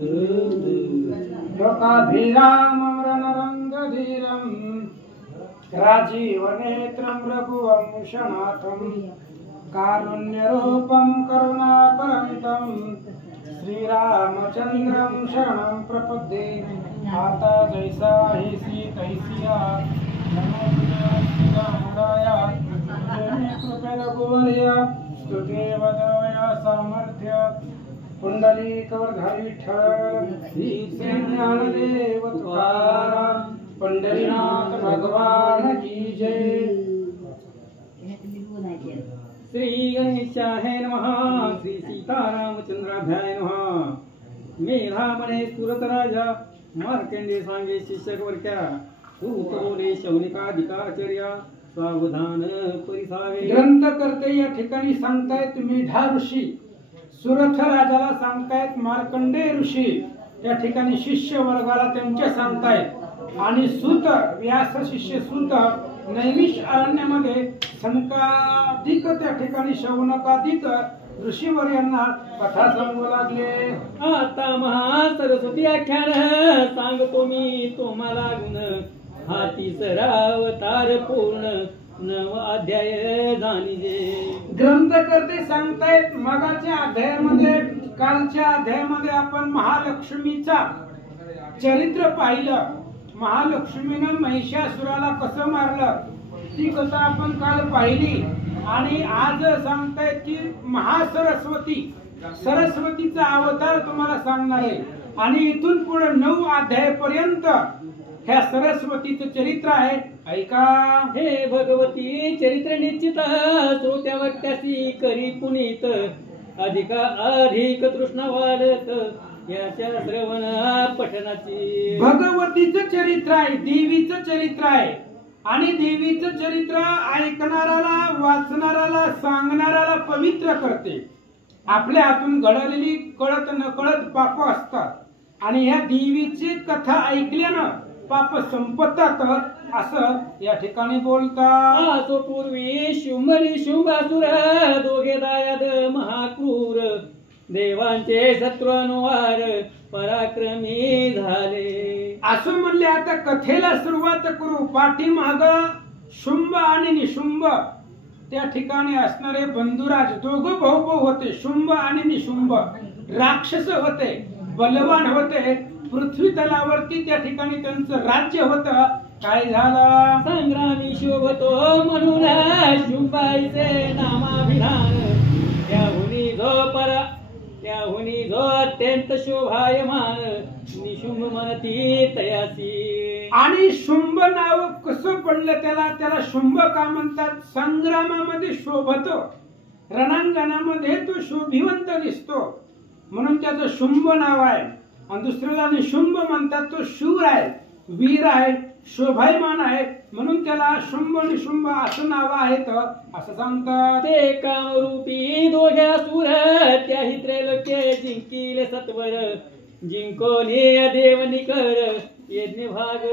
लोकाभिरामरनरङ्गधीरं राजीवनेत्रं रघुवंशनाथं कारुण्यरूपं करुणाकरन्तं श्रीरामचन्द्रं शरणं प्रपद्ये। आता जैसा ही सी तैसिया नमो श्रीरामराया कृपे रघुवर्य स्तुते वदया सामर्थ्य पुंडलीकवर्धारी विठ्ठल श्री ज्ञानदेव तुकाराम पंढरीनाथ भगवान की जय। श्री गणेशाय नमः। श्री सीतारामचंद्राभ्याय नमः। मेधामणे सुरत राजा मार्कंडे सांगे शिष्यक वर्क्या सूत बोले शौनिकाधिकाचार्य सावधान परिसावे। ग्रंथकर्ते या ठिकाणी सांगतायत मेधा ऋषी, सुरथ राजाला सांगतायत मार्कंडे ऋषी, या ठिकाणी शिष्य वर्गाला त्यांच्या सांगतायत आणि सूत व्यास शिष्य सूत नैमिष अरण्यामध्ये सनकाधिक त्या ठिकाणी शौनकाधिक ऋषीवर्यांना कथा सांगू लागले। आता महासरस्वती आख्यान सांगतो मी तुम्हाला गुण हा तिसरा अवतार पूर्ण नव अध्याय जाणीजे। ग्रंथकर्ते सांगतायत मागाच्या अध्यायामध्ये कालच्या अध्यायामध्ये आपण महालक्ष्मीचा चरित्र पाहिलं। महालक्ष्मीनं महिषासुराला कसं मारलं ती कथा आपण काल पाहिली आणि आज सांगतायत की महासरस्वती सरस्वतीचा अवतार तुम्हाला सांगणार आहे आणि इथून पुढे 9 अध्यायापर्यंत ह्या सरस्वतीचं चरित्र आहे। ऐका। हे भगवती चरित्र निश्चित श्रोत्या वक्त्यासी करी पुनीत अधिक तृष्णा वाढत याच्या श्रवण पठणाची। भगवतीचं चरित्र आहे, देवीचं चरित्र आहे आणि देवीचं चरित्र ऐकणाराला वाचणाराला सांगणाराला पवित्र करते। आपल्या हातून घडलेली कळत नकळत पाप असतात आणि ह्या देवीची कथा ऐकल्यानं पाप संपतात असं या ठिकाणी बोलतात। तो पूर्वी शुंभरी शुंभासुर दोघे दायाद महाक्रूर देवांचे शत्रू अनुवार पराक्रमी झाले असं म्हणले। आता कथेला सुरुवात करू। पाठीमाग शुंभ आणि निशुंभ त्या ठिकाणी असणारे बंधुराज दोघं भाऊ होते। शुंभ आणि निशुंभ राक्षस होते, बलवान होते। पृथ्वी तलावरती त्या ठिकाणी त्यांचं राज्य होतं। काय झालं? संग्रामी शोभतो म्हणून शुंभाईचे नामाभिधान त्याहुनी जो अत्यंत शोभायमान निशुंभ म्हणती तयासी। आणि शुंभ नाव कसं पडलं त्याला शुंभ का म्हणतात? संग्रामामध्ये शोभतो, रणांगणामध्ये तो शोभिवंत दिसतो म्हणून त्याचं शुंभ नाव आहे। आणि दुसऱ्याला निशुंभ म्हणतात, तो शूर आहे, वीर आहे, शोभायमान आहे म्हणून त्याला शुंभ निशुंभ असं नाव आहेत असं सांगतात। ते कामरूपी दोघे असुर त्याही त्रैलोक्य जिंकिले सत्वर जिंकोनी देव निकर यज्ञ भाग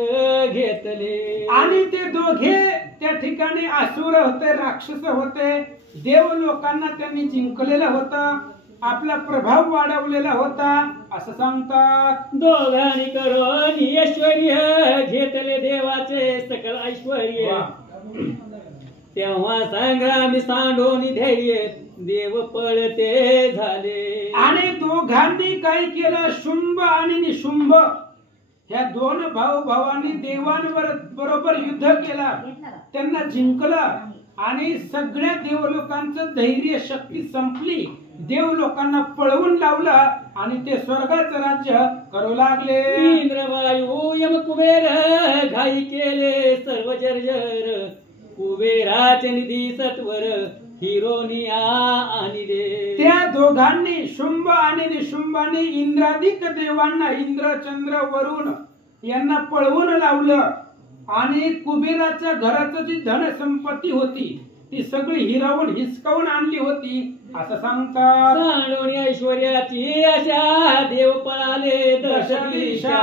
घेतले। आणि ते दोघे त्या ठिकाणी असुर होते, राक्षस होते, देव लोकांना त्यांनी जिंकलेलं होतं, आपला प्रभाव वाढवलेला होता असं सांगतात। दोघांनी करून ऐश्वर्य घेतले देवाचे सकल ऐश्वर्य तेव्हा संग्रामी सांडोनी धैर्य देव पळते झाले। आणि दोघांनी काय केलं? शुंभ आणि निशुंभ ह्या 2 भावांनी देवांवर बरोबर युद्ध केला, त्यांना जिंकलं आणि सगळ्या देवलोकांचं धैर्य शक्ती संपली। देव लोकांना पळवून लावलं आणि ते स्वर्गाचं राज्य करू लागले। इंद्र वायू यम कुबेर घाई केले सर्व जर्जर कुबेराचे निधी सत्वर हिरोनिया आणले। त्या दोघांनी शुंभ आणि निशुंभाने इंद्रादिक देवांना इंद्र चंद्र वरुण यांना पळवून लावलं आणि कुबेराच्या घराचं जी धनसंपत्ती होती ती सगळी हिरावून हिसकावून आणली होती असं सांगतात। सांडोणी ऐश्वर्याची आशा देव पळाले दशदिशा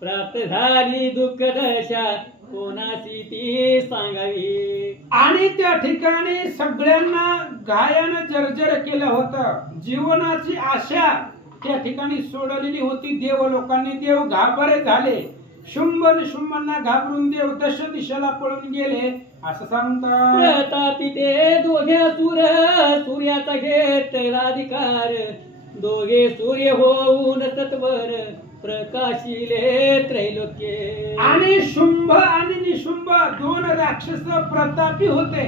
प्राप्त झाली दुःख दशा कोणाची ती सांगावी। आणि त्या ठिकाणी सगळ्यांना गायानं जर्जर केलं होतं। जीवनाची आशा त्या ठिकाणी सोडलेली होती देव लोकांनी. देव घाबरे झाले. शुंभ निशुंभांना घाबरून देव दश दिशेला पळून गेले असं सांगतात. प्रतापी ते दोघे असुर सूर्याचा घेतला अधिकार. दोघे सूर्य होऊन सत्वर प्रकाशिले त्रैलोक्य. आणि शुंभ आणि निशुंभ दोन राक्षस प्रतापी होते.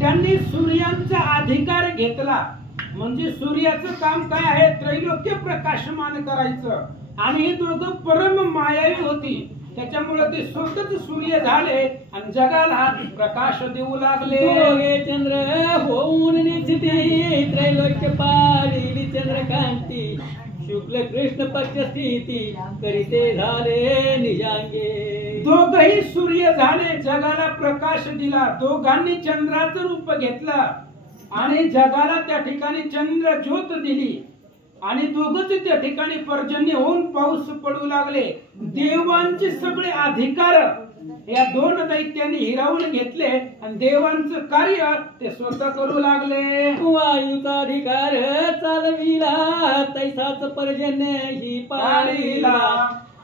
त्यांनी सूर्यांचा अधिकार घेतला. म्हणजे सूर्याचं काम काय आहे? त्रैलोक्य प्रकाशमान करायचं. आणि हे दोघं परम मायावी होती. त्याच्यामुळे ते स्वतःच सूर्य झाले आणि जगाला प्रकाश देऊ लागले. दोघे चंद्र होऊन निश्चिती त्रैलोक्य पाळली चंद्रकांती. शुक्ल कृष्ण पक्ष स्थिती करीते झाले निजांगे. दोघही सूर्य झाले, जगाला प्रकाश दिला. दोघांनी चंद्राचं रूप घेतलं आणि जगाला त्या ठिकाणी चंद्र ज्योत दिली. आणि दोघच त्या ठिकाणी पर्जन्य होऊन पाऊस पडू लागले. देवांचे सगळे अधिकार या दोन दैत्यांनी हिरावून घेतले आणि देवांचं कार्य ते स्वतः करू लागले. वायूचा अधिकार चालविला तैसाच पर्जन्य ही पाळीला.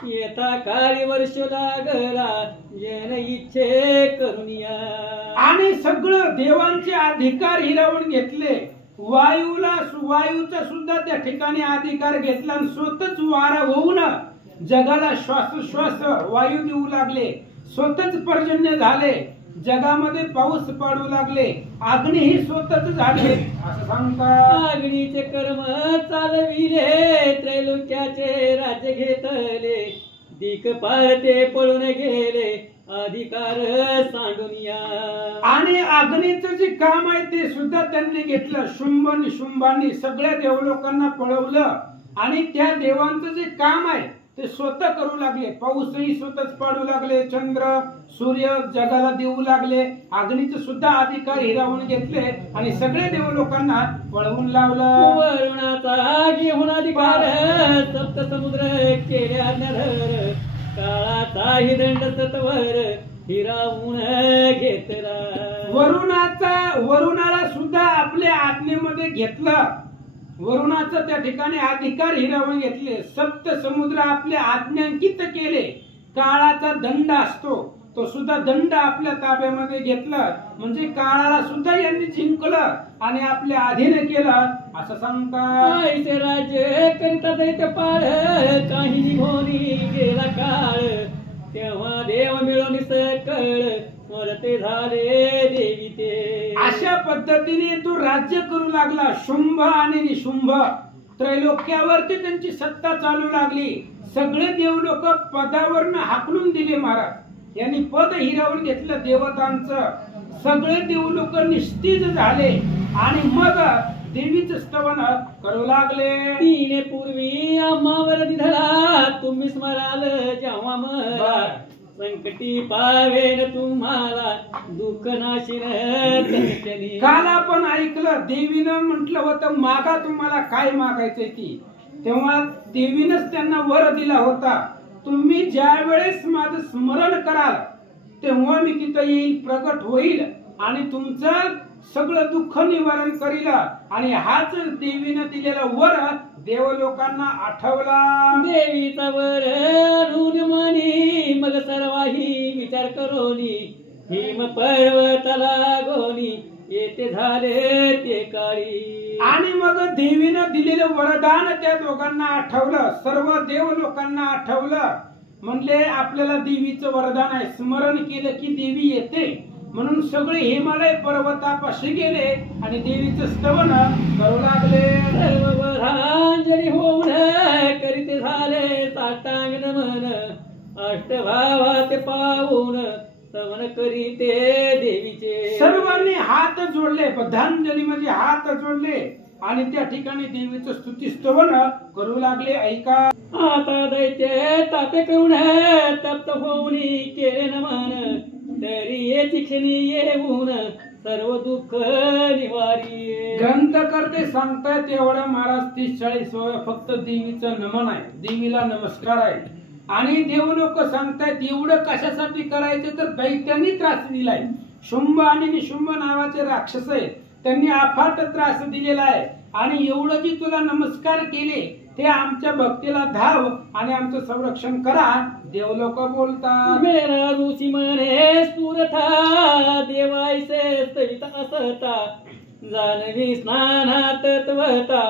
येता काळी वर्ष लागला जन इच्छे करुनिया. आणि सगळं देवांचे अधिकार हिरावून घेतले. वायूचा सुद्धा त्या ठिकाणी अधिकार घेतला आणि स्वतःच वारा होऊन जगाला श्वास वायू देऊ लागले. स्वतःच पर्जन्य झाले. जगामध्ये पाऊस पडू लागले. अग्नी ही स्वतःच झाले असं सांगतात. अग्नीचे कर्म चालविले त्रैलोक्याचे राज्य घेतले. दिक्पाल ते पळून गेले अधिकार सांडूनिया. आणि अग्नीचं जे काम आहे ते सुद्धा त्यांनी घेतलं. शुंभ निशुंभांनी सगळ्या देवलोकांना पळवलं आणि त्या देवांचं जे काम आहे ते स्वतः करू लागले. पाऊसही स्वतःच पाडू लागले. चंद्र सूर्य जगाला देऊ लागले. अग्नीचे सुद्धा अधिकार हिरावून घेतले आणि सगळे देवलोकांना पळवून लावलं. वरुणाचा घेऊन अधिकार सप्त समुद्र केल्या नधर. काळाचाही दंड सत्वर हिरावून घेतला. वरुणाला सुद्धा आपल्या आज्ञेमध्ये घेतलं. वरुणाचा त्या ठिकाणी अधिकार हिरावून घेतले. सप्त समुद्र आपल्या आज्ञांकित केले. काळाचा दंड असतो तो सुद्धा दंड आपल्या ताब्यामध्ये घेतला. म्हणजे काळाला सुद्धा यांनी जिंकलं आणि आपल्या अधीन केलं असं सांगतात. ऐसे राज्य करिता दैत्य पाळ काही निघोनी गेला काळ. तेव्हा देव मिळून सकळ स्मरते झाले देवी ते. अशा पद्धतीने तो राज्य करू लागला. शुंभ आणि निशुंभ त्रैलोक्यावरती त्यांची सत्ता चालू लागली. सगळे देव लोक पदावरनं हाकलून दिले महाराज. यांनी पद हिरावून घेतलं देवतांचं. सगळे देव लोक निस्तेज झाले आणि मग देवीचं स्तवन करू लागले. तिने पूर्वी आम्हावर दिधला तुम्ही स्मराल जेव्हा मला. संकटी पावेन तुम्हाला दुःख नाशिन. काल आपण ऐकलं देवीनं म्हटलं होतं मागा तुम्हाला काय मागायचंय ती. तेव्हा देवीनंच त्यांना वर दिला होता. तुम्ही ज्या वेळेस माझं स्मरण कराल तेव्हा मी तिथं येईल, प्रगट होईल आणि तुमचं सगळं दुःख निवारण करील. आणि हाच देवीनं दिलेला वर देव लोकांना आठवला. देवीचा वर आणून मनी मग सर्वाही विचार करोनी. भीम पर्वताला गोनी येते झाले ते काळी. आणि मग देवीनं दिलेलं वरदान त्या दोघांना आठवलं. सर्व देव लोकांना आठवलं. म्हणले आपल्याला देवीचं वरदान आहे. स्मरण केलं की देवी येते. म्हणून सगळे हिमालय पर्वतापाशी गेले आणि देवीचं स्तवन करू लागले. सर्व वरांजली होऊन करीते झाले साष्टांग नमन. अष्टभावात पाहून स्तवन करीते देवीचे. सर्वांनी हात जोडले. बद्धांजली म्हणजे हात जोडले आणि त्या ठिकाणी देवीचं स्तुती स्तवन करू लागले. ऐका. आता दैत्य तापे करून तप्त होऊन केले नमन. तरी येती क्षणी येऊन सर्व दुःख निवारी. ग्रंथ करते सांगतायत एवढा महाराज 30-40 फक्त देवीचं नमन आहे. देवीला नमस्कार आहे. आणि देव लोक सांगतायत एवढं कशासाठी करायचं तर दैत्यांनी त्रास दिलाय. शुंभ आणि निशुंभ नावाचे राक्षस आहेत. त्यांनी अफाट त्रास दिलेला आहे. आणि एवढं जी तुला नमस्कार केले ते आमच्या भक्तीला धाव आणि आमचं संरक्षण करा. देव लोक बोलतात. मेरा ऋषी म्हणे सुरथा देवायसे स्थवित असता जानवी स्नानात तत्वता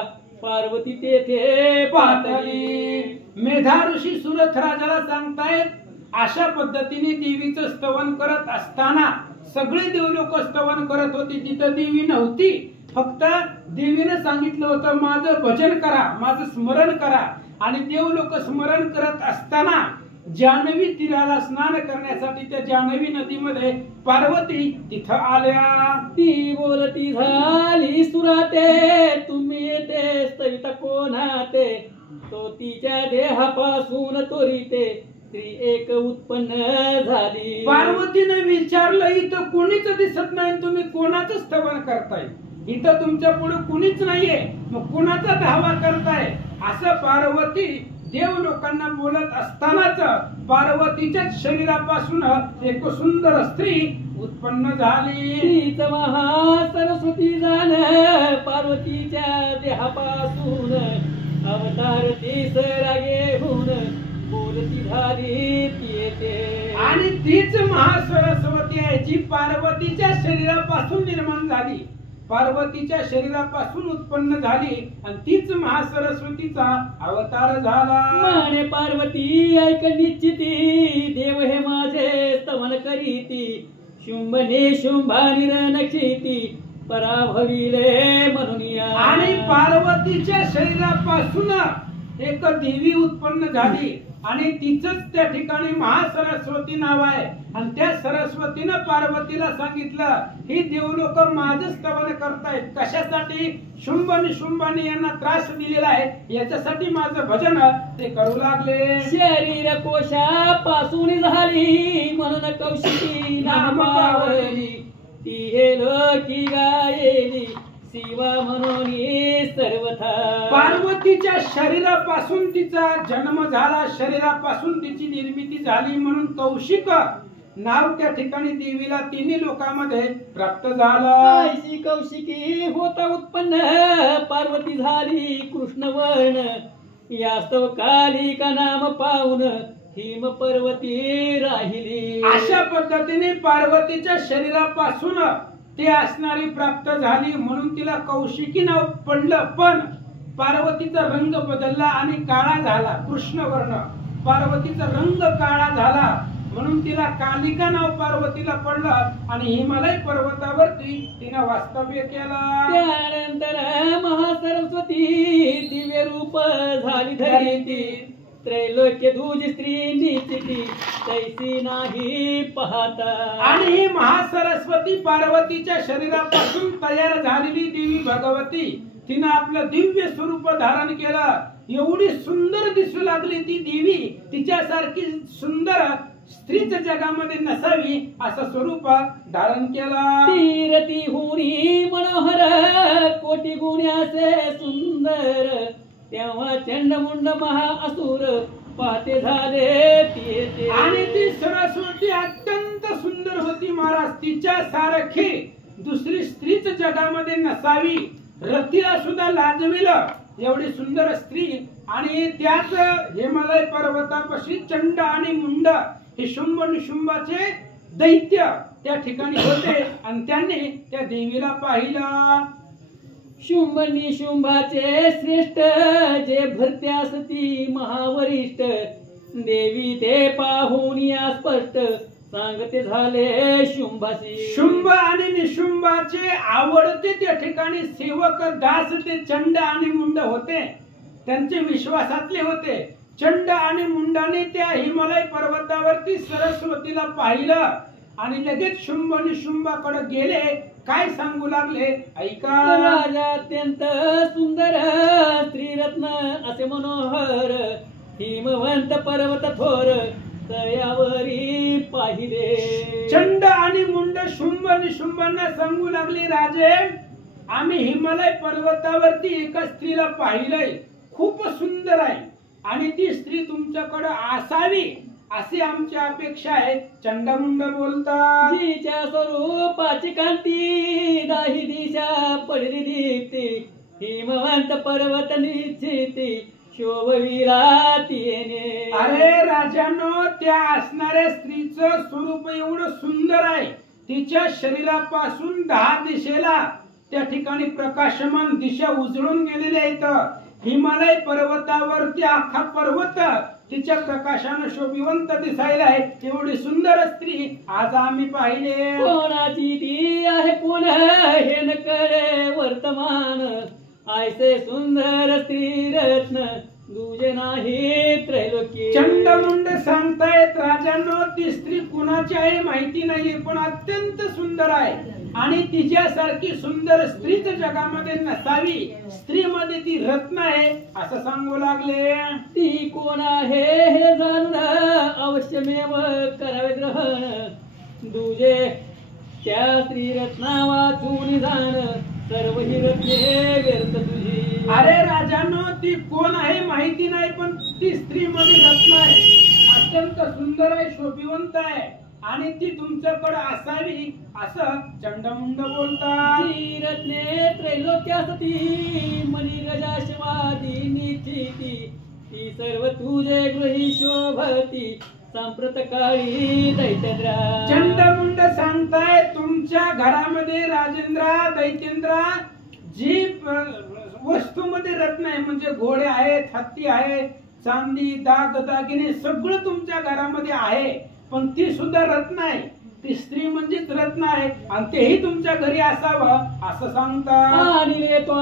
पार्वती तेथे पातळी. मेधा ऋषी सुरथ राजाला सांगतायत अशा पद्धतीने देवीचं स्तवन करत असताना सगळे देव लोक स्तवन करत होती. तिथं देवी नव्हती. फक्त देवीने सांगितलं होतं माझं भजन करा, माझं स्मरण करा. आणि देव लोक स्मरण करत असताना जानवी तीराला स्नान करण्यासाठी त्या जानवी नदीमध्ये पार्वती तिथं आल्या. ती बोलती झाली सुराते तुम्ही येते स्थवित कोणाते तो तिच्या देहापासून त्वरिते स्त्री एक उत्पन्न झाली. पार्वतीने विचारलं इथं कोणीच दिसत नाही, तुम्ही कोणाचं स्तवन करताय? इथं तुमच्या पुढे कुणीच नाहीये, मग कुणाचा धावा करताय? असं पार्वती देव लोकांना बोलत असतानाच पार्वतीच्या शरीरापासून एक सुंदर स्त्री उत्पन्न झाली. तीच महासरस्वती जाण पार्वतीच्या देहापासून अवतार तीस रागे होऊन बोलती झाली ती येते. आणि तीच महासरस्वती आहे जी पार्वतीच्या शरीरापासून निर्माण झाली, पार्वतीच्या शरीरापासून उत्पन्न झाली आणि तीच महासरस्वतीचा अवतार झाला. माने पार्वती ऐक निश्चिती देव हे माझे स्तवन करीती शुंभने शुंभानी रणक्षिती पराभविले म्हणून. आणि पार्वतीच्या शरीरापासून एक देवी उत्पन्न झाली आणि तिचंच त्या ठिकाणी महासरस्वती नाव आहे. आणि त्या सरस्वतीनं पार्वतीला सांगितलं ही देव लोक माझं स्तवन करतायत. कशासाठी? शुंभ निशुंभाने यांना त्रास दिलेला आहे याच्यासाठी माझं भजन ते करू लागले. शरीर कोशापासून झाली म्हणून कौशिकी नाम पावली ती हे लोकी गायली शिवा म्हणून सर्वथा. पार्वतीच्या शरीरापासून तिचा जन्म झाला, शरीरापासून तिची निर्मिती झाली म्हणून कौशिक नाव त्या ठिकाणी देवीला तिन्ही लोकांमध्ये प्राप्त झालं. ऐशी कौशिकी होता उत्पन्न पार्वती झाली कृष्णवर्ण यास्तव कालिका नाम पाहून हिम पर्वती राहिली. अशा पद्धतीने पार्वतीच्या शरीरापासून ते असणारी प्राप्त झाली म्हणून तिला कौशिकी नाव पडलं. पण पार्वतीचा रंग बदलला आणि काळा झाला, कृष्णवर्ण. पार्वतीचा रंग काळा झाला म्हणून तिला कालिका नाव पार्वतीला पडलं आणि हिमालय पर्वतावरती तिने वास्तव्य केलं. त्यानंतर महासरस्वती दिव्य रूप झाली धरिती त्रैलोक्य दूज स्त्री निश्चिती तैसी नाही पाहता. आणि ही महासरस्वती पार्वतीच्या शरीरापासून तयार झालेली देवी भगवती तिनं आपलं दिव्य स्वरूप धारण केलं. एवढी सुंदर दिसू लागली ती देवी, तिच्यासारखी सुंदर स्त्रीच जगामध्ये नसावी असं स्वरूप धारण केलं. तीरती हुनी मनोहर कोटी गुण्यासे सुंदर तेव्हा चंडमुंड महाअसुर पाहते झाले ती. आणि ती सरस्वती अत्यंत सुंदर होती महाराज. तिच्या सारखी दुसरी स्त्रीच जगामध्ये नसावी, रतीला सुद्धा लाजविलं एवढी सुंदर स्त्री. आणि त्याच हिमालय पर्वतापाशी चंड आणि मुंड हे शुंभ निशुंभाचे दैत्य त्या ठिकाणी होते आणि त्यांनी त्या देवीला पाहिलं. शुंभ निशुंभाचे श्रेष्ठ जे भरत्यासती महावरिष्ठ देवी ते पाहून या स्पष्ट सांगते झाले शुंभासी. शुंभ आणि निशुंभाचे आवडते त्या ठिकाणी सेवक दास ते चंड आणि मुंड होते, त्यांचे विश्वासातले होते. चंड आणि मुंडाने त्या हिमालय पर्वतावरती सरस्वतीला पाहिलं आणि लगेच शुंभ निशुंभाकडे गेले. काय सांगू लागले ऐका. राजा अत्यंत सुंदर स्त्रीरत्न असे मनोहर हिमवंत पर्वत थोर तयावरी पाहिले. चंड आणि मुंड शुंभ निशुंभांना सांगू लागले राजे आम्ही हिमालय पर्वतावरती एका स्त्रीला पाहिलंय, खूप सुंदर आहे आणि ती स्त्री तुमच्याकडे असावी अशी आमची अपेक्षा आहे. चंडमुंड बोलतात. जिच्या स्वरूपाची कांती दाही दिशा पडली दीप्ती हिमवंत पर्वत निश्चिती शोभविला तिने. अरे राजानो, त्या असणाऱ्या स्त्रीचं स्वरूप एवढं सुंदर आहे, तिच्या शरीरापासून 10 दिशेला त्या ठिकाणी प्रकाशमान दिशा उजळून गेलेल्या आहेत. हिमालय पर्वतावरती अख्खा पर्वत तिच्या प्रकाशानं शोभिवंत दिसायला आहे. एवढी सुंदर स्त्री आज आम्ही पाहिले. कोणाची ती आहे कोण हे न कळे वर्तमान. ऐसे सुंदर स्त्री रत्न दुजे नाही त्रैलोकी. चंडमुंड सांगतायत राजांनो, ती स्त्री कुणाची आहे माहिती नाहीये, पण अत्यंत सुंदर आहे. आणि तिच्यासारखी सुंदर स्त्रीच जगामध्ये नसावी. स्त्रीमध्ये ती रत्न आहे असं सांगू लागले. ती कोण आहे हे जाणून अवश्यमेव करावे ग्रहण. दुजे त्या स्त्री रत्ना वाचून जाण. सर्व ही रत्ने व्यर्थ तुझी. अरे राजांनो, ती कोण आहे माहिती नाही, पण ती स्त्री मध्ये रत्न आहे. अत्यंत सुंदर आहे, शोभिवंत आहे, आणि ती तुमच्याकडे असावी असं चंडमुंड बोलतात. ती रत्ने त्रैलोक्यासती मणिगजाशवादी निश्चिती. ती सर्व तुझे गृही शोभती सांप्रत काळी दैत्येंद्रा. चंडमुंड सांगताय, तुमच्या घरामध्ये राजेंद्रा, दैत्येंद्रा, जी वस्तूमध्ये रत्न आहे, म्हणजे घोडे आहेत, हत्ती आहे, चांदी, दागिने सगळं तुमच्या घरामध्ये आहे, पण ती सुद्धा रत्न आहे. ती स्त्री म्हणजेच रत्न आहे, आणि तेही तुमच्या घरी असावं असं सांगतात. आणि येतो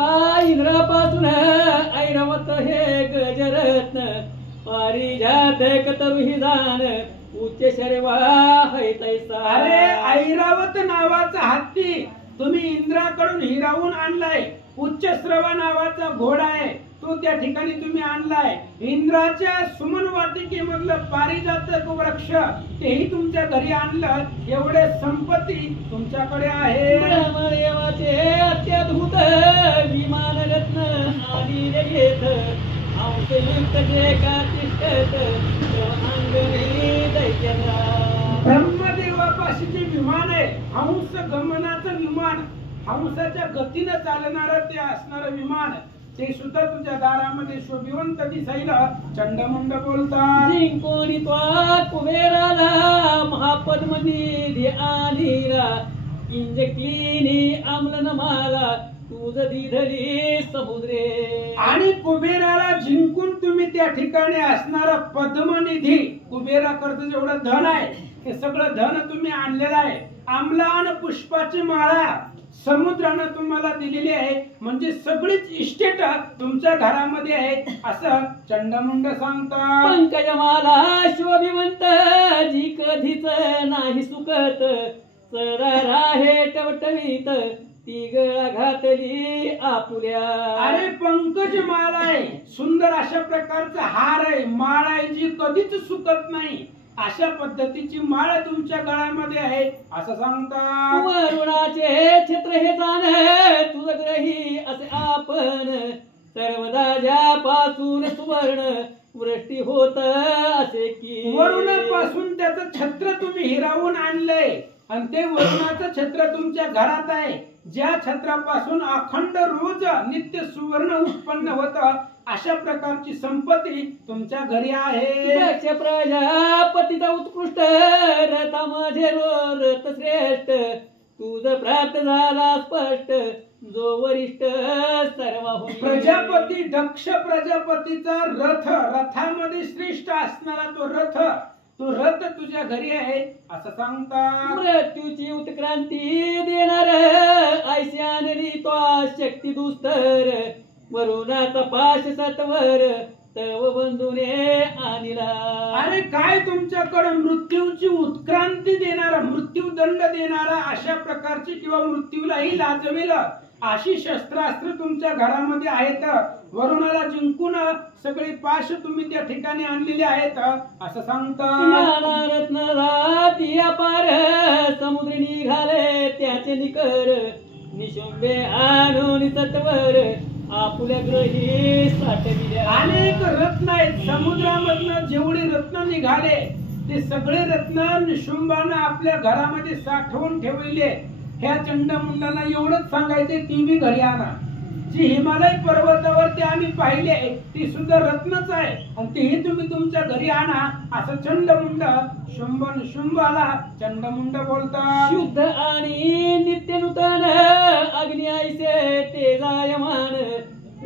इंद्रापासून ऐरावत हे गजरत्न. पारिजात कतरुही जाण उच्च शर्वा है तैसा. अरे ऐरावत नावाचा हत्ती तुम्ही इंद्राकडून हिरावून आणलाय. उच्चश्रवा नावाचा घोडा आहे, तो त्या ठिकाणी तुम्ही आणलाय. इंद्राच्या सुमन वाटिकेमधलं पारिजातक वृक्ष तेही तुमच्या घरी आणलं. एवढे संपत्ती तुमच्याकडे आहे. ब्रह्मदेवाचे अत्याद्भुत विमान रत्न आणि येत अंशयुक्त जे का तिष्ठत अंगणी दैत्येंद्रा. ब्रह्मदेवापाशी जे विमान आहे, हंस गमनाचं विमान, हंसाच्या गतीनं चालणारं ते असणारं विमान, ते सुद्धा तुझ्या दारामध्ये शोभिवंत दिसायला चंडमुंड बोलतात. जिंकोणी त्वा कुबेराला महापद्मनिधी आलीरा. इंजक्लीनी आम्ल नमाला तुझ दिधली समुद्रे. आणि कुबेराला जिंकून तुम्ही त्या ठिकाणी असणारा पद्मनिधी, कुबेराकरता जेवढं धन आहे ते सगळं धन तुम्ही आणलेलं आहे. आम्लान पुष्पाची माळा समुद्रानं तुम्हाला दिलेली आहे, म्हणजे सगळीच इस्टेट तुमच्या घरामध्ये आहे असं चंडमुंड सांगतात. पंकजमाला शोभिवंत जी कधीच नाही सुकत. सरारा हे टवटवीत ती गळा घातली आपुल्या. अरे पंकज माळ आहे, सुंदर अशा प्रकारचा हार आहे, माळ आहे जी कधीच सुकत नाही. अशा पद्धतीची माळ तुमच्या गळ्यामध्ये आहे असं सांगतात. वरुणाचे छत्र हे जाण तुझ ग्रही असे आपण. सर्वदा ज्यापासून सुवर्ण वृष्टी होत असे की. वरुणापासून त्याचं छत्र तुम्ही हिरावून आणलंय, आणि ते वरुणाचं छत्र तुमच्या घरात आहे. ज्या छत्रापासून अखंड रोज नित्य सुवर्ण उत्पन्न होतं, अशा प्रकारची संपत्ती तुमच्या घरी आहे. दक्ष प्रजापतीचा उत्कृष्ट रथा माझे रथ श्रेष्ठ. तुझ प्राप्त झाला स्पष्ट जो वरिष्ठ सर्वाहून. प्रजापती दक्ष प्रजापतीचा रथ, रथामध्ये श्रेष्ठ असणारा तो रथ तुझ्या घरी आहे असं सांगतात. मृत्यूची उत्क्रांती देणार ऐशी आणली तो शक्ती दुस्तर. वरुणाचा पाश सत्वर तव बंधुने आणला. अरे काय तुमच्याकडे मृत्यूची उत्क्रांती देणारा, मृत्यूदंड देणारा अशा प्रकारची किंवा मृत्यूलाही लाजवेल अशी शस्त्रास्त्र तुमच्या घरामध्ये आहेत. वरुणाला जिंकून सगळी पाश तुम्ही त्या ठिकाणी आणलेली आहेत असं सांगतात. रत्न राती अपार समुद्र निघाले त्याचे निकर. निशुंबे आणून सत्वर आपुल्या ग्रही साठविल्या. अनेक रत्न आहेत समुद्रामधनं, जेवढे रत्न निघाले ते सगळे रत्न निशुंबानं आपल्या घरामध्ये साठवून ठेवलेले. ह्या चंडमुंडाला एवढंच सांगायचे टीव्ही घरी आणा. जी हिमालय पर्वतावरती आम्ही पाहिले ती सुद्धा रत्नच आहे आणि तीही तुम्ही तुमच्या घरी आणा असं चंडमुंड शुंभ शुंभाला चंडमुंड बोलतात. शुद्ध आणि नित्य नूतन अग्नी ऐसे तेजायमान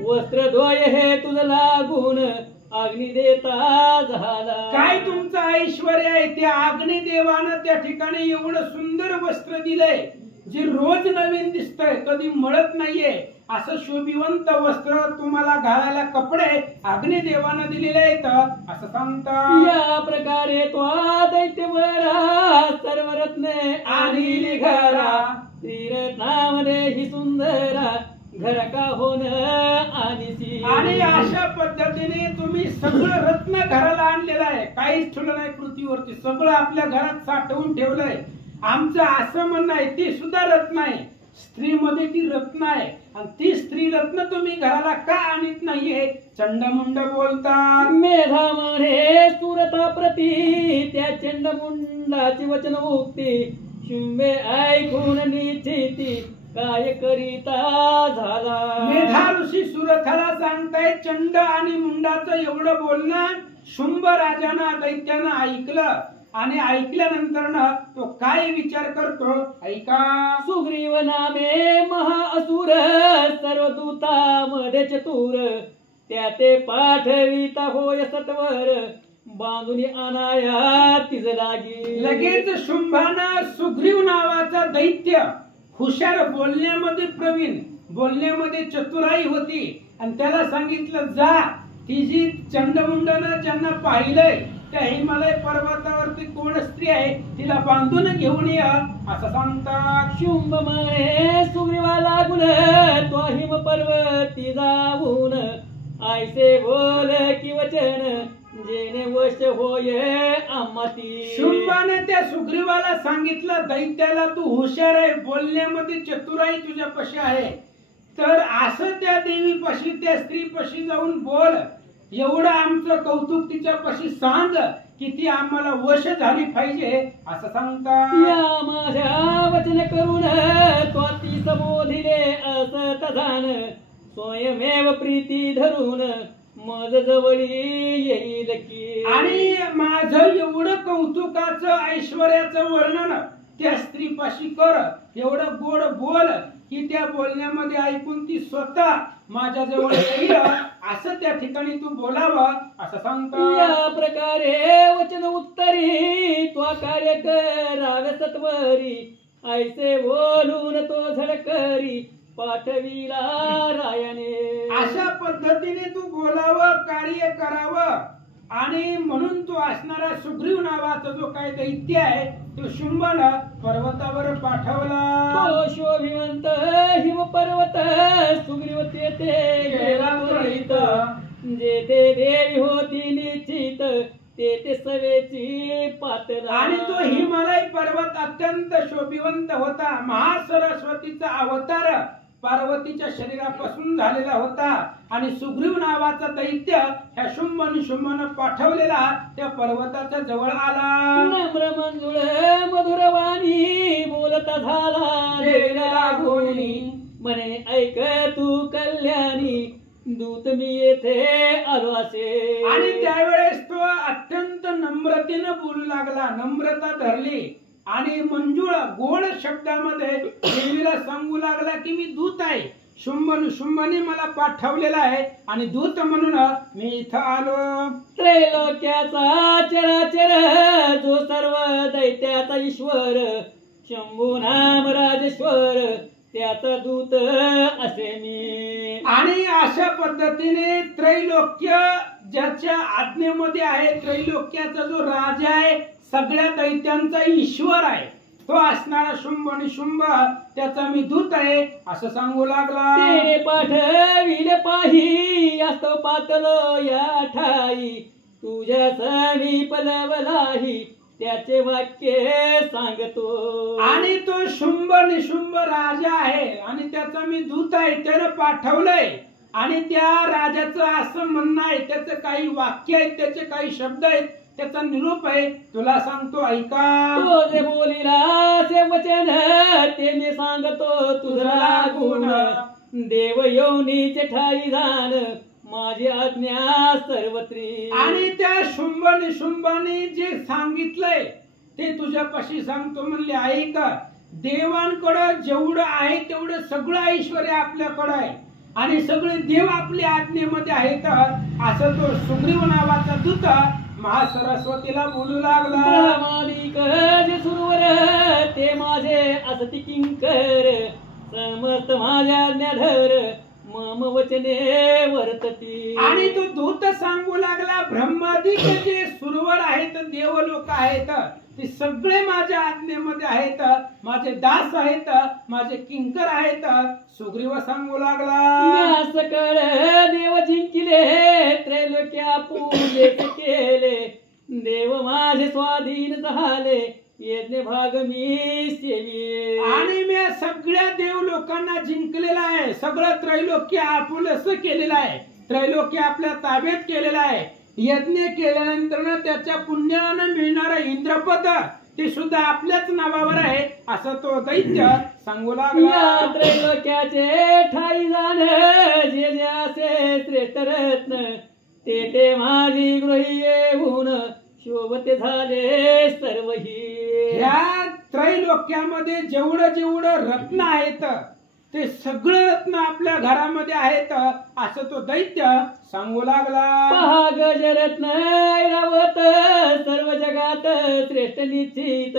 वस्त्रद्वय हे तुझ लागून अग्नी देता झाला. काय तुमचं ऐश्वर्य आहे त्या अग्निदेवानं त्या ठिकाणी एवढं सुंदर वस्त्र दिलंय जे रोज नवीन दिसतंय कधी मळत नाहीये असं शोभिवंत वस्त्र तुम्हाला घालायला कपडे अग्निदेवानं दिलेले आहेत असं सांगतात. या प्रकारे तो दैत्यवरा सर्व रत्ने आणि घरा श्रीरत्नामध्ये ही सुंदरा घर का होण आणि अशा पद्धतीने तुम्ही सगळं रत्न घराला आणलेलं आहे. काहीच ठेवलं नाही पृथ्वीवरती सगळं आपल्या घरात साठवून ठेवलंय. आमचं असं म्हणणं आहे ती सुद्धा रत्न आहे स्त्रीमध्ये ती रत्न आहे आणि ती स्त्री रत्न तुम्ही घराला का आणत नाहीये चंडमुंड बोलतात. मेधा म्हणे सुरता प्रती त्या चंडमुंडाची वचन उक्ती शुंभे ऐकून निश्चिती काय करीता झाला. मेधा ऋषी सुरथाला सांगताय चंड आणि मुंडाचं एवढं बोलणं शुंभ राजानं दैत्यानं ऐकलं आणि ऐकल्यानंतर तो काय विचार करतो ऐका. सुग्रीव नामे महाअसुर सर्व दूतामध्ये चतुर त्या ते पाठविता होय सत्वर बांधून आणाया तिज लागी. लगेच शुंभानं सुग्रीव नावाचा दैत्य हुशार बोलण्यामध्ये प्रवीण बोलण्यामध्ये चतुराई होती आणि त्याला सांगितलं जा ती जी चंडमुंडनं ज्यांना पाहिलंय त्या हिमालय पर्वतावरती कोण स्त्री आहे तिला बांधून घेऊन या असं सांगतात. शुंभ म्हणे सुग्रीवा लागून तो हिम पर्वती जाऊन ऐसे बोल की वचन जेने वश होय आम्हाती. शुंभाने त्या सुग्रीवाला सांगितलं दैत्याला तू हुशार आहे बोलण्यामध्ये चतुराई तुझ्यापाशी आहे तर असं त्या देवीपाशी त्या स्त्रीपाशी जाऊन बोल एवढं आमचं कौतुक तिच्यापाशी सांग की ती आम्हाला वश झाली पाहिजे असं सांगतात. या माझ्या वचन करून तो ती सबोधिले असत जाण स्वयमेव प्रीती धरून मज जवळी येईल की. आणि माझं एवढं कौतुकाचं ऐश्वर्याचं वर्णन त्या स्त्रीपाशी कर एवढं गोड बोल की त्या बोलण्यामध्ये ऐकून ती स्वतः माझ्या जवळ येईल असं त्या ठिकाणी तू बोलावं असं सांगतो. या प्रकारे वचन उत्तरी तो कार्य करावे सत्वरी ऐसे बोलून तो झडकरी पाठविला रायाने. अशा पद्धतीने तू बोलावं कार्य करावं आणि म्हणून तो असणारा सुग्रीव नावाचा जो काय दैत्य आहे तो शुंभानं पर्वतावर पाठवला. तो शोभिवंत हिम पर्वत सुग्रीव तेथे गेला त्वरित जेथे देवी होती निश्चित तेथे सवेची पातळ. आणि तो हिमालय पर्वत अत्यंत शोभिवंत होता. महासरस्वतीचा अवतार पार्वतीच्या शरीरापासून झालेला होता आणि सुग्रीव नावाचा दैत्य ह्या शुंभ निशुंभनं पाठवलेला त्या पर्वताच्या जवळ आला. नम्र मंजुळ मधुरवाणी बोलता झाला देवीला लागोनी म्हणे ऐक तू कल्याणी दूत मी येथे आलो असे. आणि त्यावेळेस तो अत्यंत नम्रतेनं बोलू लागला नम्रता धरली आणि मंजुळा गोड शब्दामध्ये देवीला सांगू लागला की मी दूत आहे शुंभने मला पाठवलेला आहे आणि दूत म्हणून मी इथं आलो. त्रैलोक्याचा चराचर जो सर्व दैत्याचा ईश्वर शंभू नाम राजेश्वर त्याचा दूत असे मी. आणि अशा पद्धतीने त्रैलोक्य ज्याच्या आज्ञेमध्ये आहे त्रैलोक्याचा जो राजा आहे सगळ्या दैत्यांचा ईश्वर आहे तो असणारा शुंभ आणि शुंभ त्याचा मी दूत आहे असं सांगू लागला. ते पाठविले पाही असतो पातलो या ठाई तुझ्या समीप लवलाही त्याचे वाक्य सांगतो. आणि तो शुंभ निशुंभ राजा आहे आणि त्याचा मी दूत आहे त्यानं पाठवलंय आणि त्या राजाचं असं म्हणणं आहे त्याचं काही वाक्य आहेत त्याचे काही शब्द आहेत त्याचा निरूप आहे तुला सांगतो ऐका. तो जे बोलिला ते वचन ते मी सांगतो तुझा लागून देव योनीचे ठाई जाण माझी आज्ञा सर्वत्री. आणि त्या शुंभ निशुंभाने जे सांगितलंय ते तुझ्यापाशी सांगतो म्हणले. ऐक, देवांकडं जेवढं आहे तेवढं सगळं ऐश्वर आपल्याकडं आहे आणि सगळे देव आपल्या आज्ञेमध्ये आहेत असं तो सुग्रीव नावाचा दूत महासरस्वतीला बोलू लागला. ब्रह्मादिक जे सुरवर ते माझे असती किंकर समस्त माझ्या आज्ञाधर मम वचने वर्तती. आणि तो दूत सांगू लागला, ब्रह्मादिक जे सुरवर आहेत देव लोक आहेत ते सगळे माझ्या आज्ञेमध्ये आहेत, माझे दास आहेत, माझे किंकर आहेत. सुग्रीव सांगू लागला, सकळ देव जिंकिले त्रैलोक्या पूजे केले देव माझे स्वाधीन झाले यज्ञ भाग मी सेवी. आणि मी सगळ्या देव लोकांना जिंकलेला आहे, सगळं त्रैलोक्य आपुलस केलेलं आहे, त्रैलोक्य आपल्या ताब्यात केलेलं आहे. यज्ञ केल्यानंतर त्याच्या पुण्यानं मिळणारं इंद्रपद ते सुद्धा आपल्याच नावावर आहे असं तो दैत्य सांगू लागला. त्रैलोक्याचे ठाई जाण जे जे असे श्रेष्ठ रत्न ते ते माझी गृही येऊन शोभते झाले सर्वही. या त्रैलोक्यामध्ये जेवढं जेवढं रत्न आहेत ते सगळं रत्न आपल्या घरामध्ये आहेत असं तो दैत्य सांगू लागला. पहा गजरत्न ऐरावत सर्व जगात श्रेष्ठ निश्चित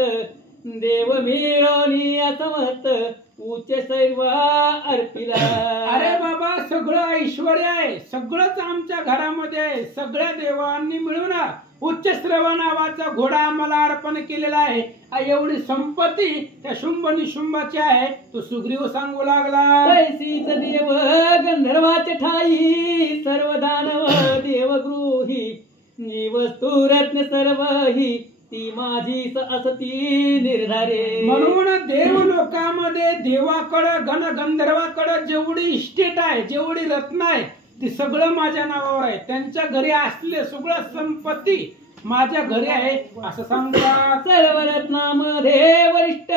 देव मिळवणी असमत उच्च सैव अर्पिला. अरे बाबा, सगळं ऐश्वर आहे, सगळंच आमच्या घरामध्ये आहे, सगळ्या देवांनी मिळून उच्च श्रव नावाचा घोडा आम्हाला अर्पण केलेला आहे. एवढी संपत्ती त्या शुंभ निशुंभाची आहे. तो सुग्रीव सांगू लागला, तैसीच देव गंधर्वाचे ठाई सर्व दानव देवगृही जी वस्तू रत्न सर्वही ती माझीच असती निर्धारे. म्हणून देव लोकांमध्ये देवाकडं गण गंधर्वाकडं जेवढी इस्टेट आहे, जेवढी रत्न आहे ती सगळं माझ्या नावावर आहे. त्यांच्या घरी असले सगळं संपत्ती माझ्या घरी आहे असं सांगतात. सर्व रत्नामध्ये वरिष्ठ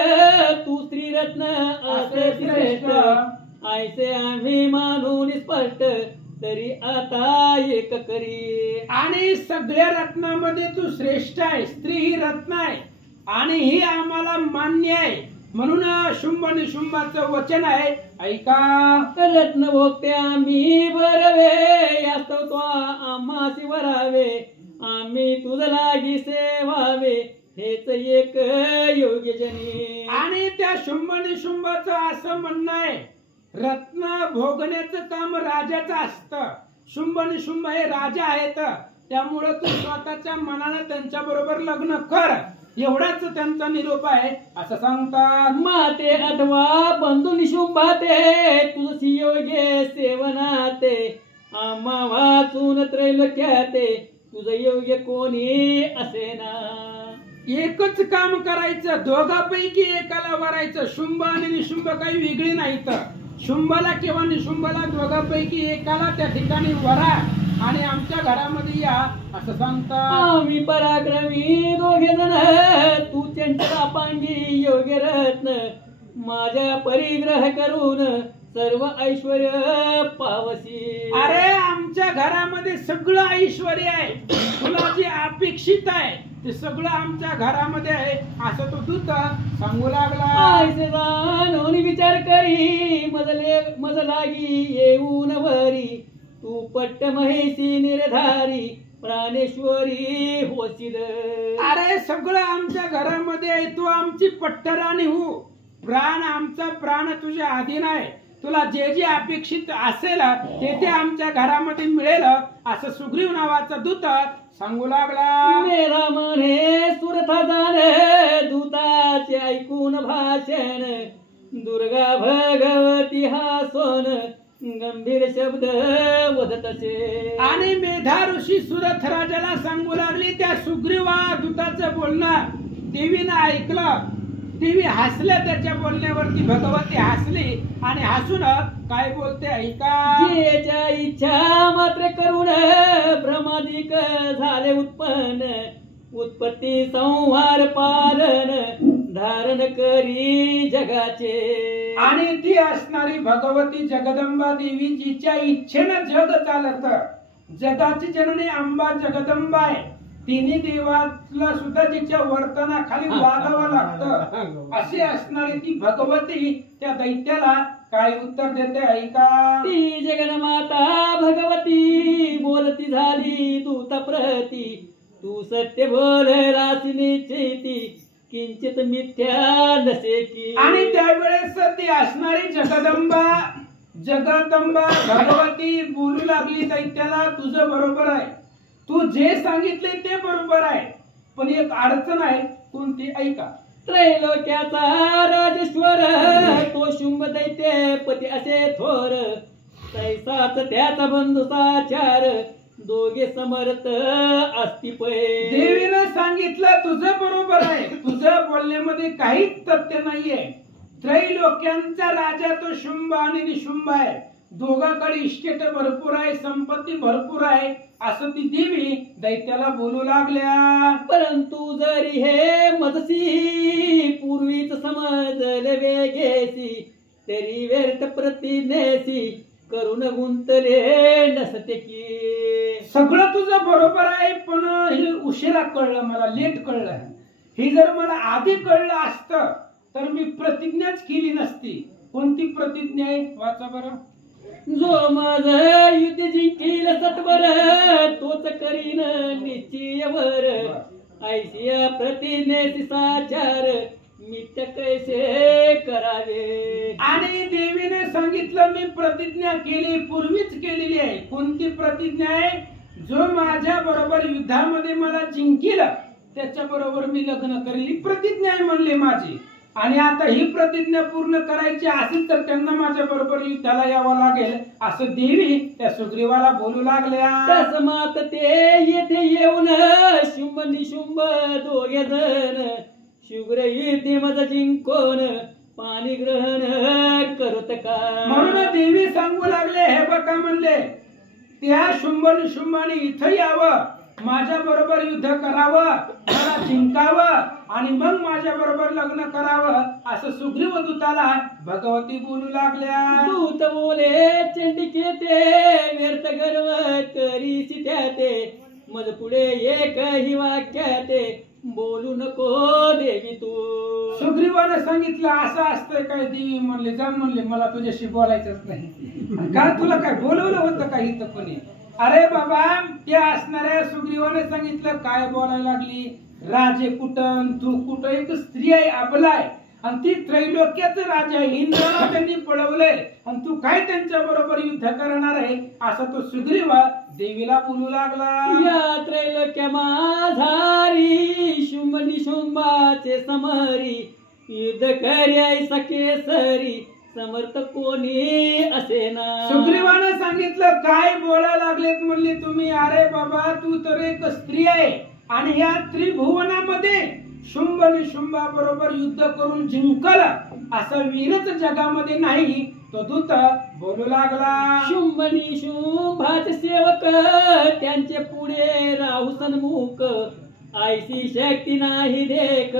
तू स्त्री रत्न असे श्रेष्ठ ऐसे आम्ही मानून स्पष्ट तरी आता एक करी. आणि सगळ्या रत्नामध्ये तू श्रेष्ठ आहे, स्त्री ही रत्न आहे आणि ही आम्हाला मान्य आहे. म्हणून शुंभ निशुंभाचं वचन आहे, ऐका. रत्न भोगते आम्ही बरवे यास्तव तो आम्हासी वरावे आम्ही तुझ लागी सेवावे हेच एक योग्यजनी. आणि त्या शुंभ निशुंभाचं असं म्हणणं आहे, रत्न भोगण्याचं काम राजाचं असतं. शुंभ निशुंभ हे राजा आहेत, त्यामुळे तू स्वतःच्या मनानं त्यांच्या बरोबर लग्न कर एवढाच त्यांचा निरोप आहे असं सांगतात. माते अथवा बंधू निशुंभाते तुझी योग्य सेवनाते आम्हा वाचून त्रैलोक्याते तुझं योग्य कोणी असेना. एकच काम करायचं, दोघांपैकी एकाला वरायचं. शुंभ आणि निशुंभ काही वेगळी नाहीत. शुंभाला किंवा निशुंभाला दोघांपैकी एकाला त्या ठिकाणी वरा आणि आमच्या घरामध्ये या असं सांगतात. आम्ही पराक्रमी दोघे जण तू चंचला पांगी योग्य रत्न माझ्या परिग्रह करून सर्व ऐश्वर पावसी. अरे आमच्या घरामध्ये सगळं ऐश्वर आहे, तुला जे अपेक्षित आहे ते सगळं आमच्या घरामध्ये आहे असं तो दूत सांगू लागला. ऐसे जाणून विचार करी मज लागी येऊन वरी तू पट्ट महिषी निर्धारी प्राणेश्वरी होशील. अरे सगळं आमच्या घरामध्ये आहे, तू आमची पट्टराणी हो. प्राण आमचा प्राण तुझ्या अधीन आहे. तुला जे जे अपेक्षित असेल ते ते आमच्या घरामध्ये मिळेल असं सुग्रीव नावाचा दूत सांगू लागला. मेरा म्हणे सुरथा जाणे दूताचे ऐकून भाषण दुर्गा भगवती हा सोन गंभीर शब्द वदत असे. आणि मेधा ऋषी सुरथ राजाला सांगू लागली त्या सुग्रीवा दूताचं बोलणं देवीनं ऐकलं. देवी हसल्या त्याच्या बोलण्यावरती. भगवती हसली आणि हसून काय बोलते ऐका. जेच्या इच्छा मात्र करून भ्रमादिक झाले उत्पन्न उत्पत्ती संहार पालन धारण करी जगाचे. आणि ती असणारी भगवती जगदंबा देवी जिच्या इच्छेनं जग चालत. जगाची जननी अंबा जगदंबा आहे. तिन्ही देवाला सुद्धा जिच्या वर्तनाखाली वागावं लागतं. अशी असणारी ती भगवती त्या दैत्याला काय उत्तर देते ऐका. ती जगन्माता भगवती बोलती झाली दूत प्रती. तू सत्य बोललास निश्चिती किंचित मिथ्या नसे की. आणि त्यावेळेस ती असणारी जगदंबा भगवती बोलू लागली दैत्याला, तुझं बरोबर आहे, तू जे सांगितले ते बरोबर आहे, पण एक अडचण आहे. कोणती ऐका. त्रैलोक्याचा राजेश्वर तो शुंभ दैत्य पती असे थोर. तैसाच त्याचा बंधू साचार दोघे समर्थ असती पै. देवीनं सांगितलं तुझं बरोबर आहे, तुझं बोलण्यामध्ये काहीच तथ्य नाहीये. त्रैलोक्यांचा राजा तो शुंभ आणि निशुंभ आहे. दोघांकडे इस्टेट भरपूर आहे, संपत्ती भरपूर आहे, असं ती देवी दैत्याला बोलू लागल्या. परंतु जरी हे मजसी पूर्वीच समजले वेगेसी तरी व्यर्थ प्रतिज्ञेसी करून गुंतले नसते की. सगळं तुझं बरोबर आहे, पण हे उशिरा कळलं, मला लेट कळलं. हे जर मला आधी कळलं असतं तर मी प्रतिज्ञाच केली नसती. कोणती प्रतिज्ञा आहे वाचा बरं. जो माझ युद्ध जिंकील सत्वर तोच करीन निश्चयवर. ऐसिया प्रतिज्ञेसी साचार मित्य कैसे करावे. आणि देवीने सांगितलं मी प्रतिज्ञा केली, पूर्वीच केलेली आहे. कोणती प्रतिज्ञा आहे. जो माझ्या बरोबर युद्धामध्ये मला जिंकील त्याच्या बरोबर मी लग्न करेल, ही प्रतिज्ञा आहे म्हणले माझी. आणि आता ही प्रतिज्ञा पूर्ण करायची असेल तर त्यांना माझ्या बरोबर युद्धाला यावं लागेल, असं देवी त्या सुग्रीवाला बोलू लागल्या. तस्मात ते येथे येऊन शुंभ निशुंभ दोघे जण शुग्र युद्धी मज जिंकोन पाणी ग्रहण करत का. म्हणून देवी सांगू लागले, हे बघा म्हणले त्या शुंभ निशुंभाने इथं यावं, माझ्या बरोबर युद्ध करावं, मला जिंकावं आणि मग माझ्या बरोबर लग्न करावं, असं सुग्रीव दूताला भगवती बोलू लागल्या. दूत बोले चंडिके ते व्यर्थ गर्व करीसी त्या ते मज पुढे एकही वाक्य ते बोलू नको देवी तू. सुग्रीवाने सांगितलं असं असतंय काय. देवी म्हणले जा म्हणले मला तुझ्याशी बोलायचंच नाही. का तुला काय बोलवलं होतं का इथं कोणी. अरे बाबा त्या असणाऱ्या सुग्रीवाने सांगितलं काय बोलायला लागली. राजे कुठं तू कुठं, एक स्त्री आहे अबला आहे आणि ती त्रैलोक्याचं राजा आहे. इंद्राला त्यांनी पळवलंय आणि तू काय त्यांच्या बरोबर युद्ध करणार आहे, असा तो सुग्रीव देवीला बोलू लागला. या त्रैलोक्य माझारी शुंभ निशुंभाचे समरी युद्ध कर्याय सकेसरी समर्थ कोणी असेना. सुग्रीवानं सांगितलं काय बोलायला लागलेत म्हणले तुम्ही. अरे बाबा तू तर एक स्त्री आहे आणि या त्रिभुवनामध्ये शुंभ निशुंभा बरोबर युद्ध करून जिंकल असा वीरच जगामध्ये नाही. तो दूत बोलू लागला. शुंभ निशुंभाचे सेवक त्यांचे पुढे राहू सन्मुख ऐसी शक्ती नाही देख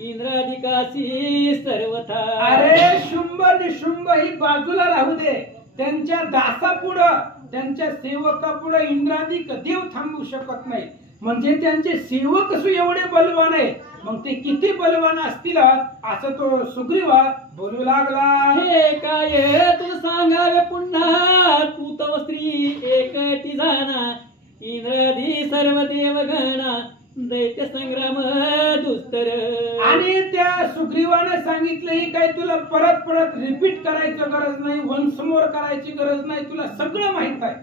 इंद्राधिकाशी सर्वथा. अरे शुंभ निशुंभ ही बाजूला राहू दे, त्यांच्या दासापुढं त्यांच्या सेवकापुढं इंद्राधिक देव थांबू शकत नाही. म्हणजे त्यांचे सेवक एवढे बलवान आहे, मग ते किती बलवान असतील असं तो सुग्रीव बोलू लागला. हे काय तू सांगावे पुन्हा तू तव स्त्री एकटी जाणा इंद्राधी सर्व देवगणा दैत्य संग्राम दुस्तर. आणि त्या सुग्रीवाने सांगितलं ही काय तुला परत परत रिपीट करायचं गरज नाही, वन्स मोर करायची गरज नाही, तुला सगळं माहित आहे.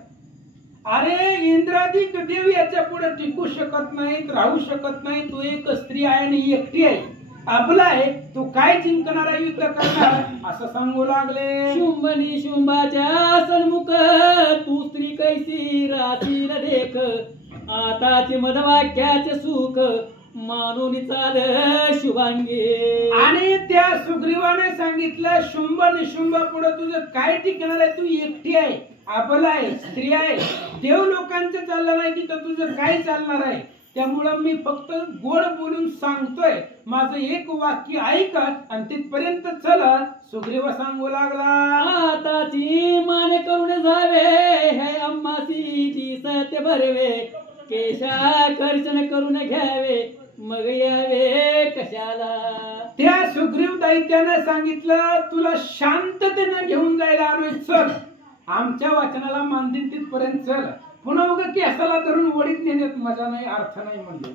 अरे इंद्राधिक देव याच्या पुढे टिकू शकत नाहीत, राहू शकत नाही. तू एक स्त्री आहे आणि एकटी आहे, अबला आहे, तू काय जिंकणार युद्ध करणार असं सांगू लागले. शुंभ निशुंभाच्या सन्मुख तू स्त्री कैसी राशील देख आताचे मधवाक्याचे सुख मानून चाल शुभांगी. आणि त्या सुग्रीवाने सांगितलं शुंभ निशुंभ पुढे तुझं काय टिकणार आहे. तू एकटी आहे, अबला आहे, स्त्री आहे, देव लोकांचं चाललं नाही तिथं तुझं काय चालणार आहे. त्यामुळं मी फक्त गोड बोलून सांगतोय, माझं एक वाक्य ऐक आणि तिथपर्यंत चल. सुग्रीव सांगू लागला, आताची मान करून जावे हे आम्हासी ती सत्य भरवे, केशा कर्षण करून घ्यावे मग यावे कशाला. त्या सुग्रीव दैत्यानं सांगितलं, तुला शांततेनं घेऊन जायला आलोय, चल. आमच्या वचनाला मान देईन तिथपर्यंत चल. पुन्हा उगा केसाला धरून वडीत नेण्यात मजा नाही, अर्थ नाही म्हणले.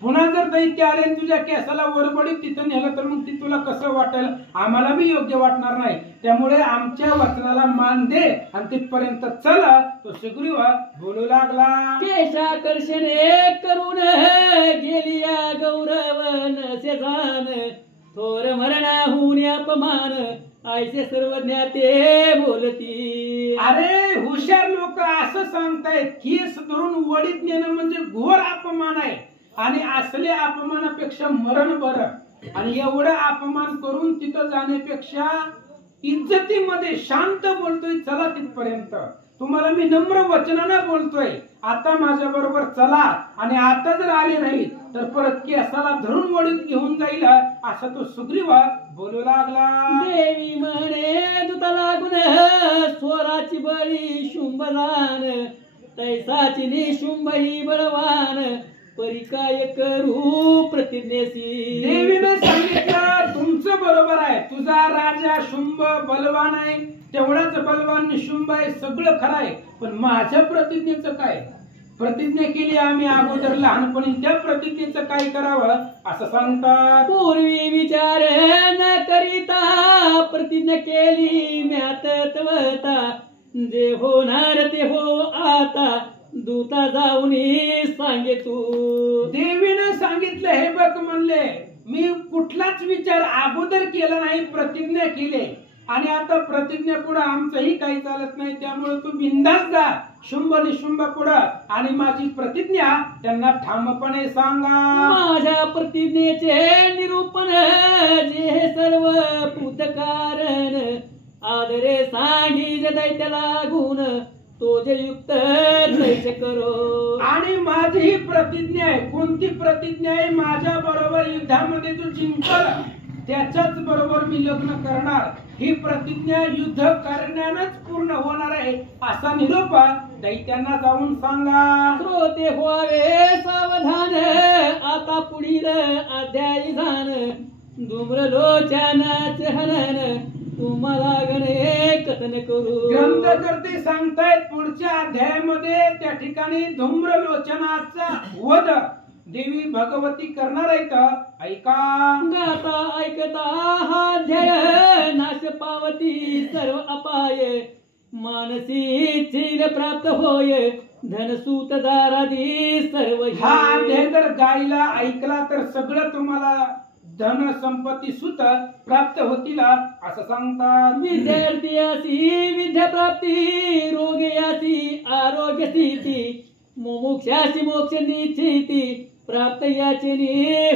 पुन्हा जर दैत्य आले तुझ्या केसाला वरबडीत तिथं नेलं तर मग ती तुला कसं वाटेल, आम्हाला बी योग्य वाटणार नाही. त्यामुळे आमच्या वचनाला मान दे आणि तिथपर्यंत चल. तो सुग्रीव बोलू लागला, केशाकर्षणे करून गेली या गौरव नसे जाण, थोर मरणाहून अपमान ऐसे सर्व ज्ञाते बोलती. अरे हुशार लोक असं सांगतायत, केस धरून वडीत नेणं म्हणजे घोर अपमान आहे आणि असल्या अपमानापेक्षा मरण बरं. आणि एवढा अपमान करून तिथं जाण्यापेक्षा इज्जतीमध्ये शांत बोलतोय, चला तिथपर्यंत. तुम्हाला मी नम्र वचनानं बोलतोय, आता माझ्या बरोबर चला. आणि आता जर आले नाही तर परत केसाला धरून वडीत घेऊन जाईल, असं तो सुग्रीव बोलू लागला. देवी म्हणे दुता लागून स्वराची बळी शुंभदान, तैसाची निशुंभ ही बळवान, परी काय करू प्रतिज्ञेसी. देवीनं सांगितलं, तुमचं बरोबर आहे, तुझा राजा शुंभ बलवान आहे, तेवढाच बलवान शुंभ आहे, सगळं खरं आहे. पण माझ्या प्रतिज्ञेचं काय? प्रतिज्ञा केली आम्ही अगोदर लहानपणी, त्या प्रतिज्ञेचं काय करावं असं सांगतात. पूर्वी विचार न करिता प्रतिज्ञा केली म्यात तवता, जे होणार ते हो आता दूता जाऊन सांगे तू. देवीनं सांगितलं, हे बघ म्हणले, मी कुठलाच विचार अगोदर केला नाही, प्रतिज्ञा केली आणि आता प्रतिज्ञा पुढे आमचंही काही चालत नाही. त्यामुळे तू बिंदास जा शुंभ निशुंभ पुढं आणि माझी प्रतिज्ञा त्यांना ठामपणे सांगा. माझ्या प्रतिज्ञेचे निरूपण जे हे सर्व पूत कारण, आदरे सांगी जे दैत्याला गुण तो जे युक्त तैसे करो. आणि माझी ही प्रतिज्ञा आहे. कोणती प्रतिज्ञा आहे? माझ्या बरोबर युद्धामध्ये जो जिंकल त्याच्याच बरोबर मी लग्न करणार. ही प्रतिज्ञा युद्ध करण्यानंच पूर्ण होणार आहे असा निरोप दैत्यांना जाऊन सांगा. श्रोते व्हावे सावधान आता पुढील अध्यायी जाण, धूम्रलोचनाच हनन तुम्हाला गणे कथन करू. ग्रंथकर्ते सांगतायत पुढच्या अध्यायामध्ये त्या ठिकाणी धूम्रलोचनाचा वध देवी भगवती करणार आहेत. ऐका. गाता ऐकता हा अध्याय नाश पावती सर्व अपाय, मानसी चीर प्राप्त होय धनसूत दारादी सर्व. हा अध्याय जर गायला ऐकला तर सगळं तुम्हाला धन संपत्ती सुत प्राप्त होतील असं सांगतात. विद्यार्थी असी विद्या प्राप्ती, रोग्यासी आरोग्य स्थिती, मोक्षासी मोक्ष निश्चिती प्राप्त याचे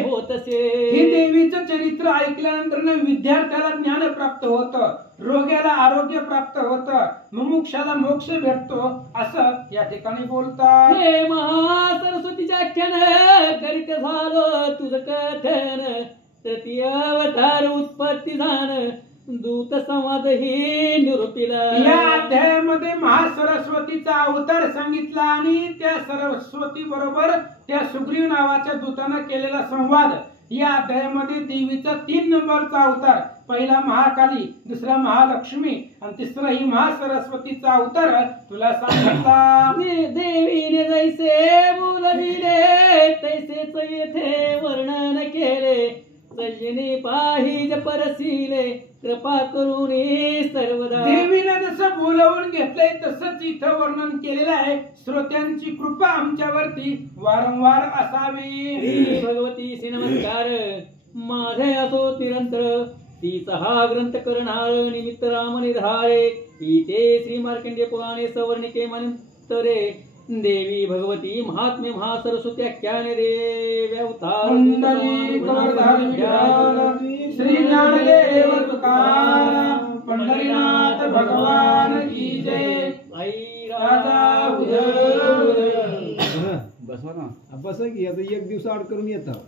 होतसे. हे देवीचं चरित्र ऐकल्यानंतर विद्यार्थ्याला ज्ञान प्राप्त होतं, रोग्याला आरोग्य प्राप्त होतं, मुमुक्षाला मोक्ष भेटतो असं या ठिकाणी बोलतात. हे महासरस्वतीच्या आख्यान करीत झालं तुझं कथन, तृतीय अवतार उत्पत्ती जाण दूत संवाद ही निरूपिला. या अध्यायामध्ये महासरस्वतीचा अवतार सांगितला आणि त्या सरस्वती बरोबर त्या सुग्रीव नावाच्या दूतानं केलेला संवाद. या अध्यायामध्ये देवीचा 3 नंबरचा अवतार, पहिला महाकाली, दुसरा महालक्ष्मी आणि तिसरा ही महासरस्वतीचा अवतार तुला सांगितला. देवीने जैसे बोलविले तैसेच येथे वर्णन केले, सजनी पाहिज परसिले कृपा करून सर्वदा. देवीने जसं बोलवून घेतलंय तसंच इथं वर्णन केलेलं आहे. श्रोत्यांची कृपा आमच्यावरती वारंवार असावी. भगवती श्री नमस्कार. माझे असो निरंतर तिचा हा ग्रंथ करणार निमित्त राम निर्धारे, इथे श्री मार्कंडेय पुराणे सवर्णिके मंतरे देवी भगवती महात्म्य महासरस्वती आख्यान देव अवतार श्री ज्ञानदेव तुकाराम पंढरीनाथ भगवान की जय. आई राजा राजा बसा ना बसा की आता दिवस आड करून येतात.